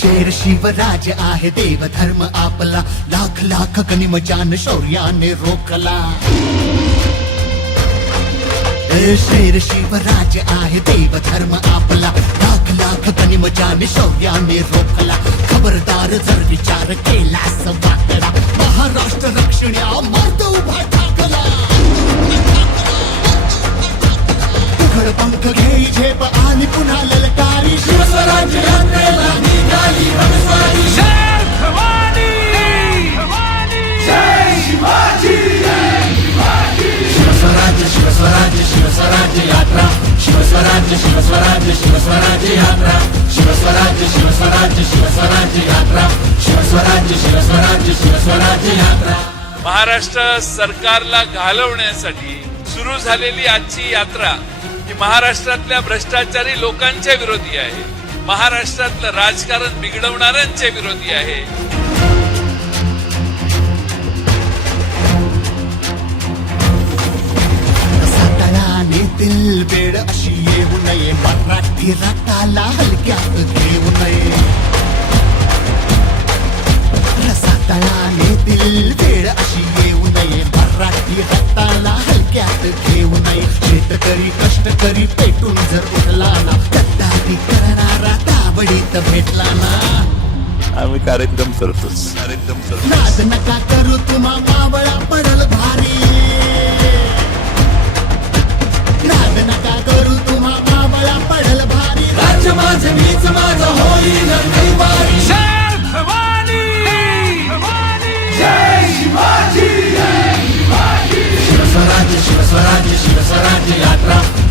शेर शिवराज आहे देव धर्म आपला. लाख लाख गनिमजान शौर्याने रोखला. ए, शेर शिवराज आहे देव धर्म आपला. लाख लाख गनिमजान शौर्याने रोखला. खबरदार जर विचार केला वाकडा. महाराष्ट्र रक्षण्या शिवस्वराज्य शिवस्वराज्य यात्रा. शिवस्वराज्य शिवस्वराज्य शिवस्वराज्य यात्रा. शिवस्वराज्य शिवस्वराज्य शिवस्वराज्य यात्रा. शिवस्वराज्य शिवस्वराज्य शिवस्वराज्य यात्रा. महाराष्ट्र सरकारला घालवण्यासाठी सुरू झालेली आजची यात्रा ही महाराष्ट्रातल्या भ्रष्टाचारी लोकांच्या विरोधी आहे. महाराष्ट्रातलं राजकारण बिघडवणाऱ्यांच्या विरोधी आहे. नेतील वेळ अशी येऊ नये. मराठी हलक्यात घेऊ नये. रसातळा नेतील वेळ अशी येऊ नये. मराठी रक्ताला हलक्यात घेऊ नये. शेतकरी कष्टकरी पेटून जर उठला ना गद्दारी करणारा ताबडीत भेटला ना आम्ही कार्यक्रम करतोच. कार्यक्रम करतो नाद नका करू तुम्हा मावळा पडल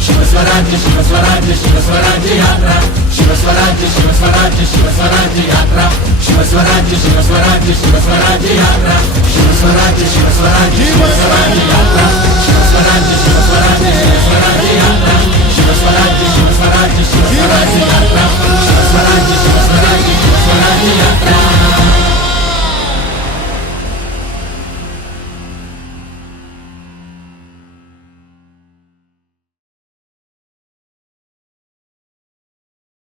शिवस्वराज्य शिवस्वराज्य शिवस्वराज्य यात्रा. शिवस्वराज्य शिवस्वराज्य शिवस्वराज्य यात्रा. शिवस्वराज्य शिवस्वराज्य शिवस्वराज्य यात्रा. शिवस्वराज्य शिवस्वराज्य शिवस्वराज्य यात्रा. शिवस्वराज्य शिवस्वराज्य शिवस्वराज्य यात्रा